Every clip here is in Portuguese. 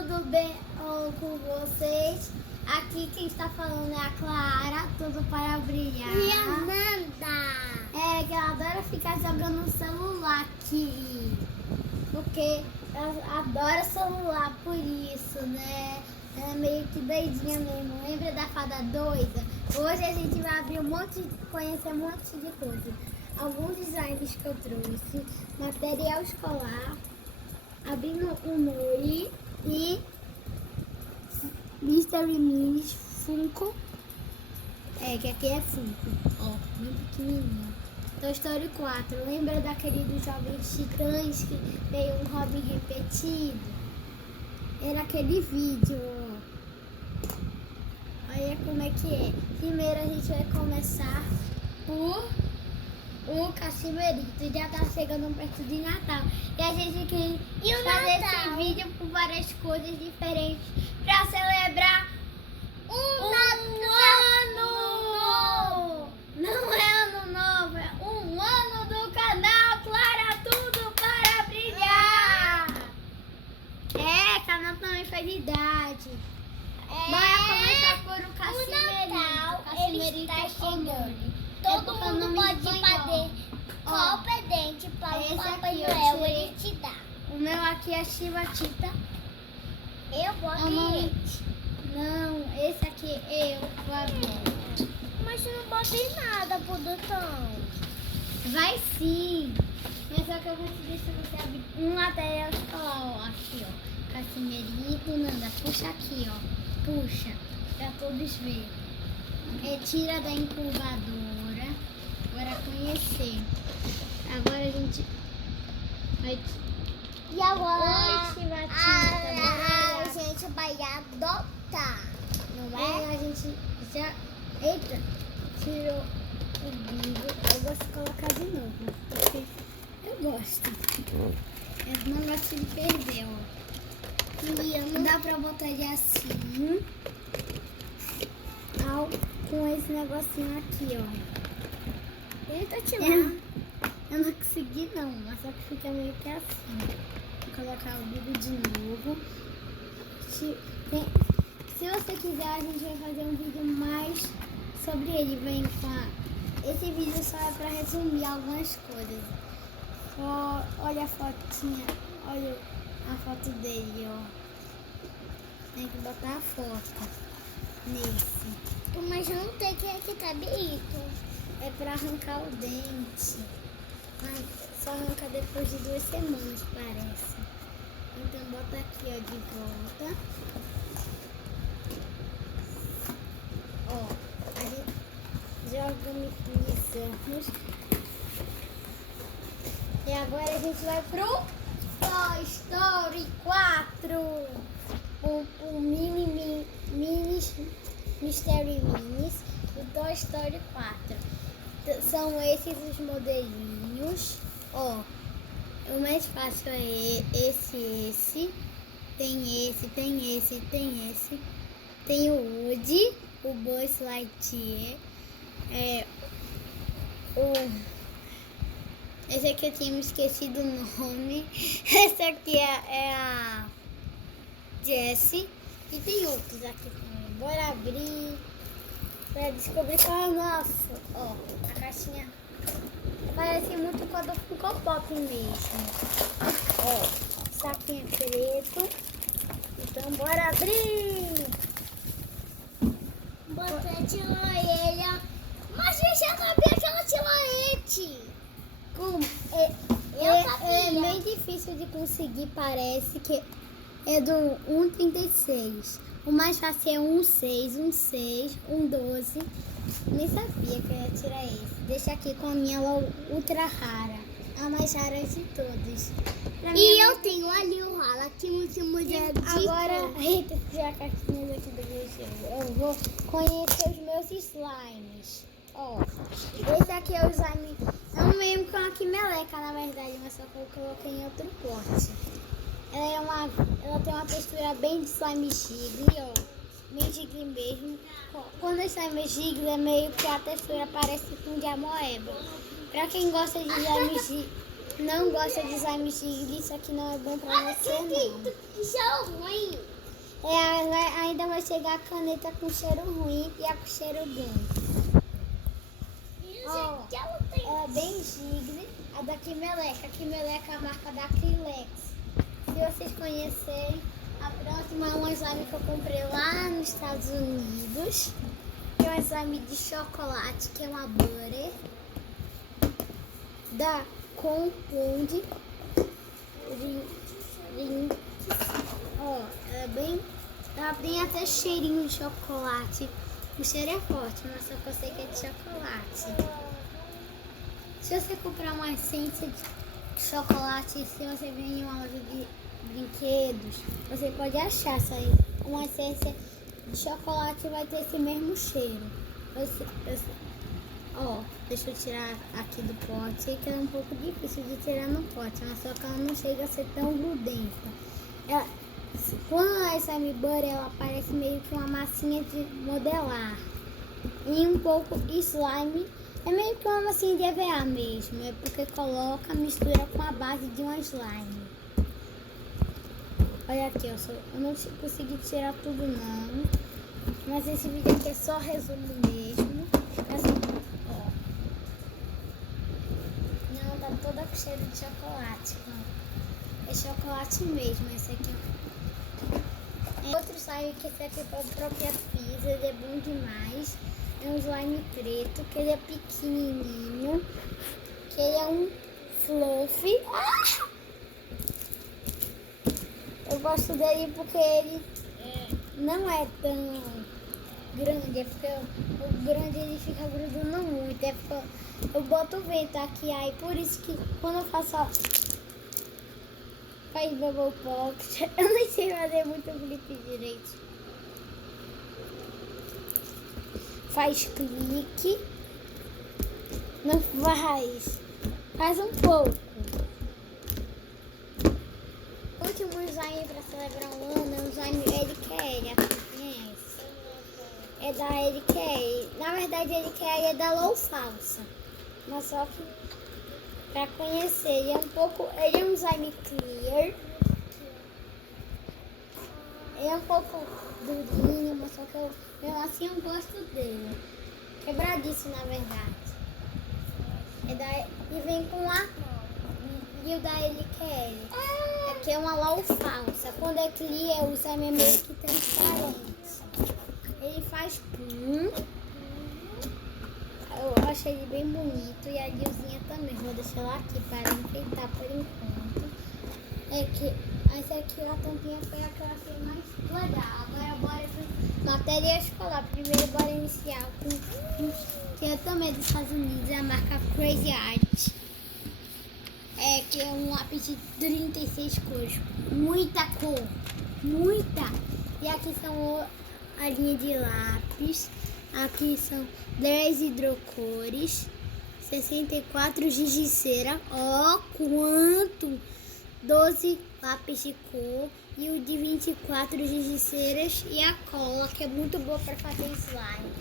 tudo bem com vocês? Aqui quem está falando é a Clara, tudo para brilhar. E a Amanda? É, que ela adora ficar jogando no celular aqui. Porque ela adora celular, por isso, né? Ela é meio que doidinha mesmo. Lembra da fada doida? Hoje a gente vai abrir conhecer um monte de coisa. Alguns designs que eu trouxe, material escolar, abrindo um Nori e Mystery Minis Funko. É, que aqui é Funko, ó, bem pequenininho. Toy Story 4, lembra daquele dos Jovens Titãs que veio um Robin repetido? Era aquele vídeo, ó. Olha como é que é. Primeiro a gente vai começar por o Cassimerito. Já tá chegando perto de Natal. E a gente quer fazer esse vídeo por várias coisas diferentes pra celebrar um ano! Não é ano novo, é um ano do canal Clara Tudo para Brilhar! É, canal também faz idade. Bora começar por o Cassimerito. O Natal, ele está chegando. Todo Todo mundo mundo pode pode fazer fazer qual presente para esse o Papai aqui eu Noel tirei. ele te dá. O meu aqui é Chivatita. Eu gosto Normalmente. Não, esse aqui eu adoro. Mas tu não bota em nada, produção. Vai sim. Mas só que eu vou te deixar você abrir um material escolar, ó. Aqui, ó. Cassimerito, Nanda, puxa aqui, ó. Puxa, pra todos verem. Tira da incubadora. Bora conhecer. Agora a gente vai... E agora Oi, Chivatita. a gente vai adotar, não é? A gente já... Eita, tirou o bico. Eu gosto de colocar de novo, porque eu gosto. Eu não gosto de perder, ó. E não dá pra botar ele assim, com esse negocinho aqui, ó. Eita, tirar. Eu não consegui não, mas só que fica meio que assim. Vou colocar o bico de novo. Se você quiser, a gente vai fazer um vídeo mais sobre ele. Vem com esse vídeo só é pra resumir algumas coisas. Ó, olha a fotinha, olha a foto dele, ó. Tem que botar a foto nesse. Mas eu não sei quem é que tá bonito. É pra arrancar o dente. Mas só arranca depois de 2 semanas, parece. Então bota aqui, ó, de volta. Ó, a gente joga organizamos. E agora a gente vai pro Toy Story 4. O mini Mystery Minis do Toy Story 4. São esses os modelinhos. Ó, o mais fácil é esse. Tem esse. Tem o Woody, o Buzz Lightyear. Esse aqui eu tinha me esquecido o nome. Esse aqui é a Jessie. E tem outros aqui também. Bora abrir pra descobrir qual é o nosso. Ó, a caixinha parece muito com a do Funko Pop mesmo. Ó, saquinho preto. Então bora abrir. Bota de orelha. Mas já sabia aquela tilaete. Como? Eu sabia. É meio difícil de conseguir, parece que é do 1,36. O mais fácil é 1,6, 1,6, 1,12. Nem sabia que eu ia tirar esse. Deixa aqui com a minha ultra rara. A mais rara de todas. E eu tenho ali o rala aqui no último dia de Agora, eita, tirar caixinhas aqui do meu jogo. Eu vou conhecer os meus slimes. Ó, esse aqui é o slime. É o mesmo com a meleca, na verdade, mas só que eu coloquei em outro pote. Ela tem uma textura bem de slime jiggly, ó. Bem jiggly mesmo. Quando o slime é jiggly, é meio que a textura parece com de amoeba. Pra quem gosta de slime jiggly, não gosta de slime tigre, isso aqui não é bom pra você, não. Cheiro ruim. Ainda vai chegar a caneta com cheiro ruim e a com cheiro bom. Ó, ela é bem tigre, a da Quimeleca. A Quimeleca é a marca da Acrylex. Se vocês conhecerem, a próxima é uma slime que eu comprei lá nos Estados Unidos. Que é uma slime de chocolate, que é uma butter. Da Compound. Ó, ela é bem... Ela tem até cheirinho de chocolate. O cheiro é forte, mas só que eu sei que é de chocolate. Se você comprar uma essência de chocolate, se você vir em uma loja de brinquedos, você pode achar essa aí. Uma essência de chocolate vai ter esse mesmo cheiro. Ó, deixa eu tirar aqui do pote, que é um pouco difícil de tirar no pote, mas só que ela não chega a ser tão grudenta. Quando a slime butter, ela parece meio que uma massinha de modelar. E um pouco slime é meio que uma massinha de EVA mesmo. É porque coloca, mistura com a base de uma slime. Olha aqui, eu não consegui tirar tudo não. Mas esse vídeo aqui é só resumo mesmo. Ó. Não, tá toda com cheiro de chocolate. Ó. É chocolate mesmo esse aqui. Outro slime que esse aqui é a própria Fizz, ele é bom demais. É um slime preto, que ele é pequenininho, que ele é um fluffy. Ah! Eu gosto dele porque ele não é tão grande, é porque o grande ele fica grudando muito. É porque eu boto o vento aqui, aí por isso que quando eu faço faz bubble pocket, eu não sei fazer muito clipe direito. Faz clique, não faz um pouco. O último slime para celebrar um ano é o slime Eric Carey, conhece? É da Eric Carey. Na verdade, Eric Carey é da Low Falsa, mas só que para conhecer, ele é um slime clear. Ele é um pouco durinho, mas só que mesmo assim eu gosto dele. Quebradiço, na verdade. E vem com e o da ele Carey. Aqui é uma low falsa. Quando é clear, o slime é meio que transparente. Ele faz pum. Eu achei ele bem bonito. E a Dilzinha também. Vou deixar ela aqui para enfeitar por enquanto. Essa aqui a tampinha foi a que eu achei mais legal. Agora bora para matéria escolar. Primeiro bora iniciar com que eu também dos Estados Unidos, é a marca Crazy Art. Que é um lápis de 36 cores. Muita cor. Muita. E aqui são a linha de lápis. Aqui são 10 hidrocores. 64 giz de cera. Ó, quanto! 12 lápis de cor e o de 24 giz de ceras e a cola, que é muito boa para fazer slime.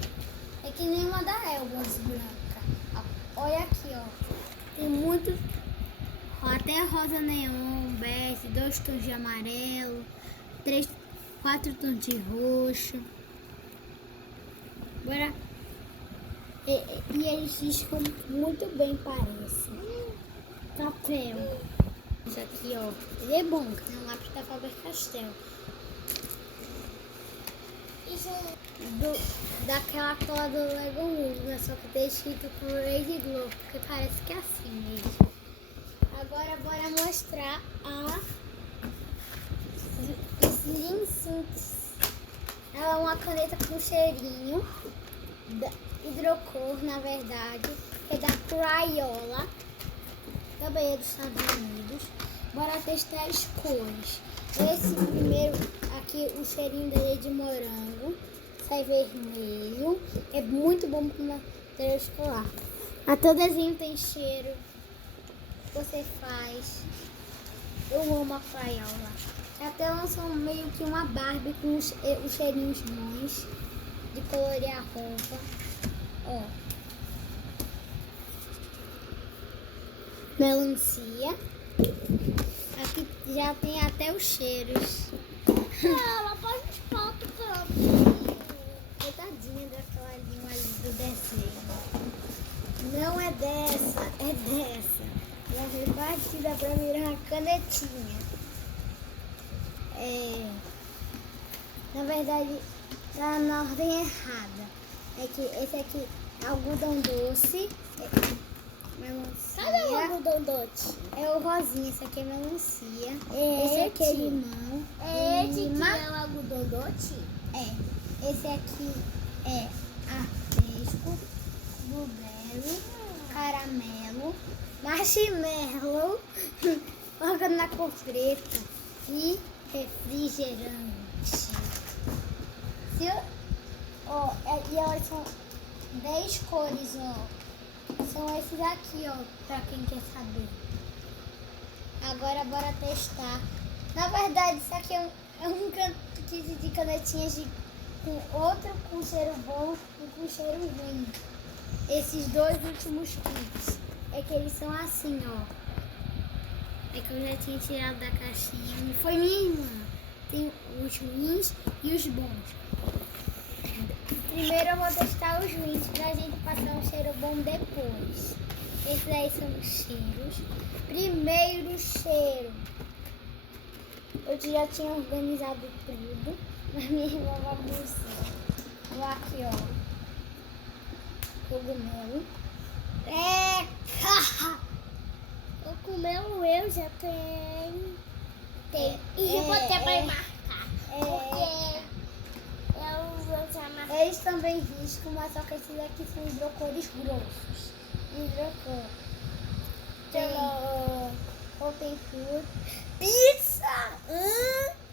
É que nem uma da Elbas branca. Olha aqui, ó. Tem muito, até rosa neon, bege, 2 tons de amarelo, 4 tons de roxo. Bora. E eles riscam muito bem, parece. Papel. Esse aqui, ó, ele é bom, que é um lápis da Faber-Castell. Isso daquela cola do Lego Movie, né? Só que tem escrito Crazy Glow, porque parece que é assim mesmo. Agora bora mostrar a Slim Synthesis. Ela é uma caneta com cheirinho, hidrocor, na verdade, que é da Crayola. Também é dos Estados Unidos. Bora testar as cores. Esse primeiro aqui, o cheirinho dele é de morango. Sai vermelho. É muito bom para material escolar. A todazinho tem cheiro. Você faz. Eu amo a Crayola. Até lançou meio que uma Barbie com os cheirinhos bons. De colorir a roupa. Ó. Melancia. Aqui já tem até os cheiros. Ela pode foto também. Coitadinha daquela língua ali do desenho. Não é dessa, é dessa. Já foi partida pra virar uma canetinha. Na verdade, tá na ordem errada. É que esse aqui é algodão doce. Melancia. Cadê o algodão doce? É o rosinha, esse aqui é melancia. É esse aqui é esse. limão. É esse que lima. é o algodão doce? É. Esse aqui é artesco, blueberry, caramelo, marshmallow, órgão na cor preta e refrigerante. E elas são 10 cores, ó. São esses aqui, ó, pra quem quer saber. Agora bora testar. Na verdade, isso aqui é um kit de canetinhas com outro com cheiro bom e com cheiro ruim. Esses dois últimos kits. É que eles são assim, ó. É que eu já tinha tirado da caixinha. Foi minha irmã. Tem os ruins e os bons. Primeiro eu vou testar os ruins pra gente passar um cheiro bom depois. Esses aí são os cheiros. Primeiro cheiro. Eu já tinha organizado tudo, mas minha irmã bagunçou. Vou aqui, ó. Cogumelo. O cogumelo eu já tenho. E eu botei pra marcar. Porque eu já marquei. Eles também riscam, mas só que esses aqui são hidrocores grossos. Hidrocor. Tem fruta. Pizza!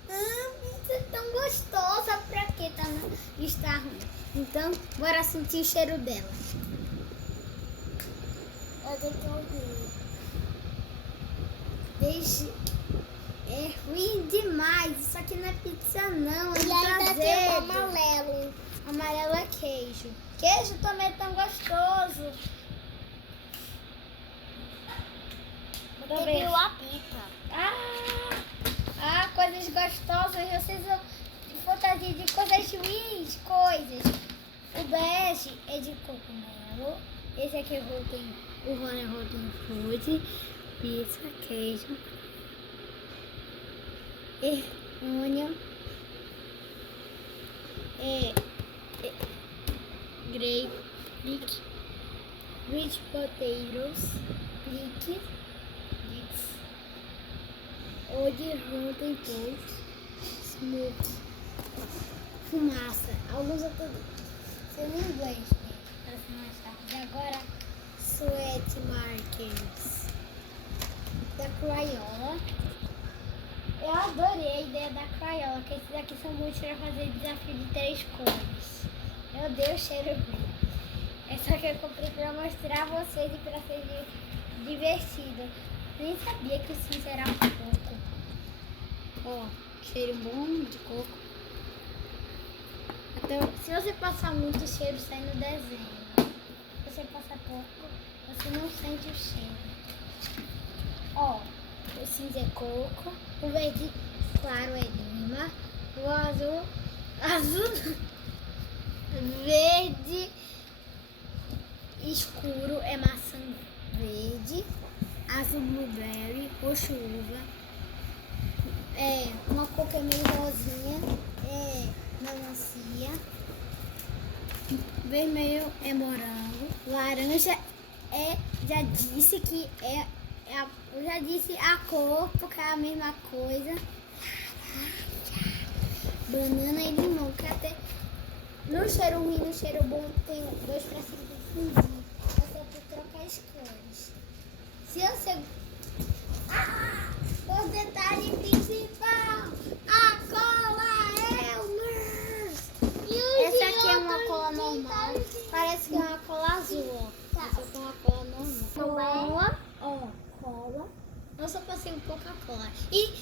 Pizza é tão gostosa. Pra que tá na lista ruim? Então, bora sentir o cheiro dela. Eu tenho que ouvir. Deixe. É ruim demais. Isso aqui não é pizza, não. É E ainda tem o azedo. amarelo. Amarelo é queijo. Queijo também é tão gostoso. Tem a pizza. Coisas gostosas. Vocês vão fantasia de coisas ruins, coisas. O bege é de cogumelo. Esse aqui tem o rotten fruit, pizza, queijo, onion, grape, rich potatoes, leeks, old rotten toast, smoke, fumaça. Alguns outros são em inglês, para ser mais tarde. E agora, sweat markers da Crayola. Eu adorei a ideia da Crayola, que esses aqui são bons para fazer desafio de 3 cores. Meu Deus, cheiro ruim. Essa que eu comprei para mostrar a vocês e para ser divertido. Nem sabia que o cinza era coco. Ó, cheiro bom de coco. Então, se você passar muito, o cheiro sai no desenho. Se você passar pouco, você não sente o cheiro. Ó, o cinza é coco, o verde claro é lima, o azul verde escuro é maçã verde, azul blueberry, roxo uva, uma cor que é meio rosinha, melancia, vermelho é morango, laranja já disse que eu já disse a cor, porque é a mesma coisa. Banana e limão, que até no cheiro ruim e no cheiro bom tem 2 para se confundir. Você tem que trocar as cores. Se você... o detalhe principal, a cola é o Essa aqui é uma cola normal. Parece que é uma cola azul, ó. Essa aqui é uma cola normal. Cola. Eu só passei um Coca-Cola. E